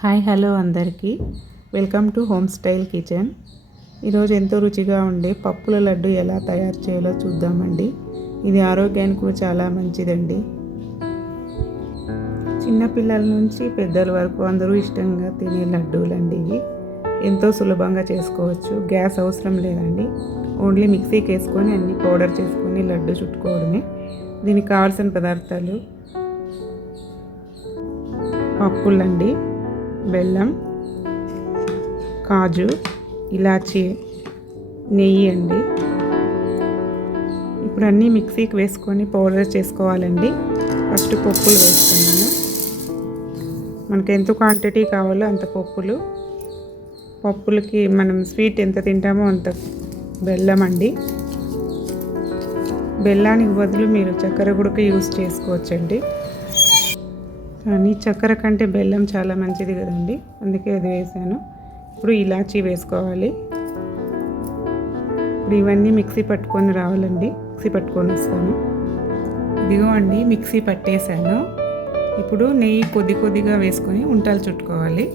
Hi hello అందరికీ welcome to home style kitchen. ఈరోజు ఎంతో రుచిగా ఉండే పప్పుల లడ్డు ఎలా తయారు చేయాలో చూద్దామండి. ఇది ఆరోగ్యానికి కూడా చాలా మంచిదండి. చిన్నపిల్లల నుంచి పెద్దల వరకు అందరూ ఇష్టంగా తినే లడ్డూలండి. ఇవి ఎంతో సులభంగా చేసుకోవచ్చు. గ్యాస్ అవసరం లేదండి. ఓన్లీ మిక్సీకి వేసుకొని అన్ని పౌడర్ చేసుకొని లడ్డు చుట్టుకోవడమే. దీనికి కావాల్సిన పదార్థాలు పప్పులండి, బెల్లం, కాజు, ఇలాచీ, నెయ్యి అండి. ఇప్పుడు అన్నీ మిక్సీకి వేసుకొని పౌడర్ చేసుకోవాలండి. ఫస్ట్ పప్పులు వేసుకున్నాను. మనకి ఎంత క్వాంటిటీ కావాలో అంత పప్పులకి మనం స్వీట్ ఎంత తింటామో అంత బెల్లం అండి. బెల్లానికి బదులు మీరు చక్కెర కూడా యూస్ చేసుకోవచ్చండి. కానీ చక్కెర కంటే బెల్లం చాలా మంచిది కదండి, అందుకే అది వేసాను. ఇప్పుడు ఇలాచీ వేసుకోవాలి. ఇప్పుడు ఇవన్నీ మిక్సీ పట్టుకొని రావాలండి. మిక్సీ పట్టుకొని వస్తాను. ఇదిగో అండి మిక్సీ పట్టేశాను. ఇప్పుడు నెయ్యి కొద్దిగా వేసుకొని ఉంటలు చుట్టుకోవాలి.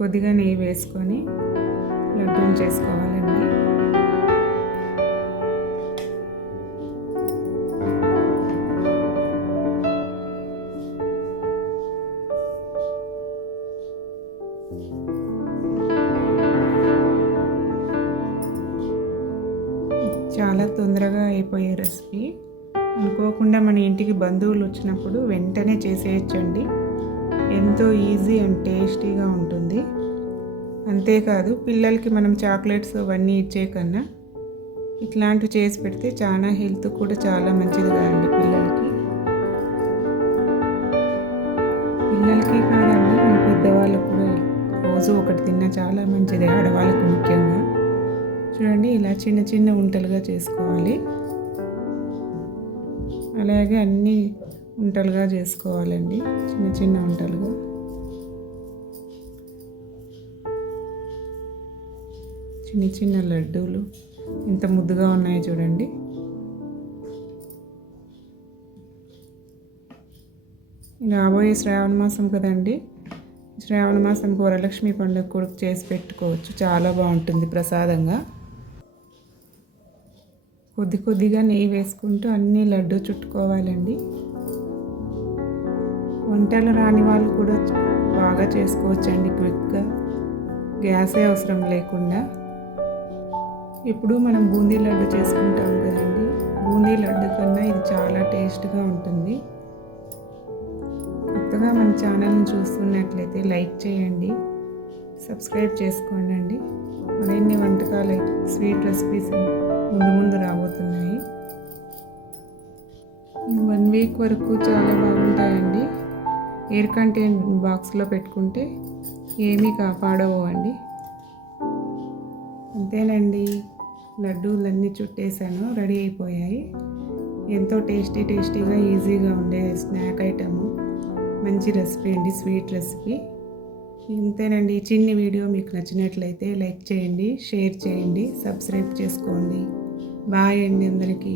కొద్దిగా నెయ్యి వేసుకొని లడ్డూలు చేసుకోవాలండి. చాలా తొందరగా అయిపోయే రెసిపీ. అనుకోకుండా మన ఇంటికి బంధువులు వచ్చినప్పుడు వెంటనే చేసేయచ్చండి. ఎంతో ఈజీ అండ్ టేస్టీగా ఉంటుంది. అంతేకాదు పిల్లలకి మనం చాక్లెట్స్ అవన్నీ ఇచ్చే కన్నా ఇట్లాంటివి చేసి పెడితే చాలా హెల్త్ కూడా చాలా మంచిది కదండి. పిల్లలకి కాదండి, మన పెద్దవాళ్ళకు కూడా రోజు ఒకటి తిన్నా చాలా మంచిది, ఆడవాళ్ళకు ముఖ్యంగా. చూడండి, ఇలా చిన్న ఉంటలుగా చేసుకోవాలి. అలాగే అన్నీ ఉంటలుగా చేసుకోవాలండి, చిన్న ఉంటలుగా. చిన్న లడ్డూలు ఎంత ముద్దుగా ఉన్నాయో చూడండి. రాబోయే శ్రావణ మాసం కదండి, శ్రావణ మాసానికి వరలక్ష్మి పండుగ కూడా చేసి పెట్టుకోవచ్చు. చాలా బాగుంటుంది ప్రసాదంగా. కొద్దిగా నెయ్యి వేసుకుంటూ అన్నీ లడ్డు చుట్టుకోవాలండి. వంటలు రాని వాళ్ళు కూడా బాగా చేసుకోవచ్చండి, క్విక్గా, గ్యాసే అవసరం లేకుండా. ఇప్పుడు మనం బూందీ లడ్డు చేసుకుంటాం కదండి, బూందీ లడ్డు కన్నా ఇది చాలా టేస్ట్గా ఉంటుంది. కొత్తగా మన ఛానల్ని చూస్తున్నట్లయితే లైక్ చేయండి, సబ్స్క్రైబ్ చేసుకోండి. మరిన్ని వంటకాలు, స్వీట్ రెసిపీస్ ముందు రాబోతున్నాయి. 1 వీక్ వరకు చాలా బాగుంటాయండి. ఎయిర్ కంటైనర్ బాక్స్లో పెట్టుకుంటే ఏమీ కాపాడవండి. అంతేనండి, లడ్డూలన్నీ చుట్టేసాను, రెడీ అయిపోయాయి. ఎంతో టేస్టీగా ఈజీగా ఉండే స్నాక్ ఐటమ్, మంచి రెసిపీ అండి, స్వీట్ రెసిపీ. ఇంతేనండి. ఈ చిన్ని వీడియో మీకు నచ్చినట్లయితే లైక్ చేయండి, షేర్ చేయండి, సబ్స్క్రైబ్ చేసుకోండి. బాయ్ అండి అందరికీ.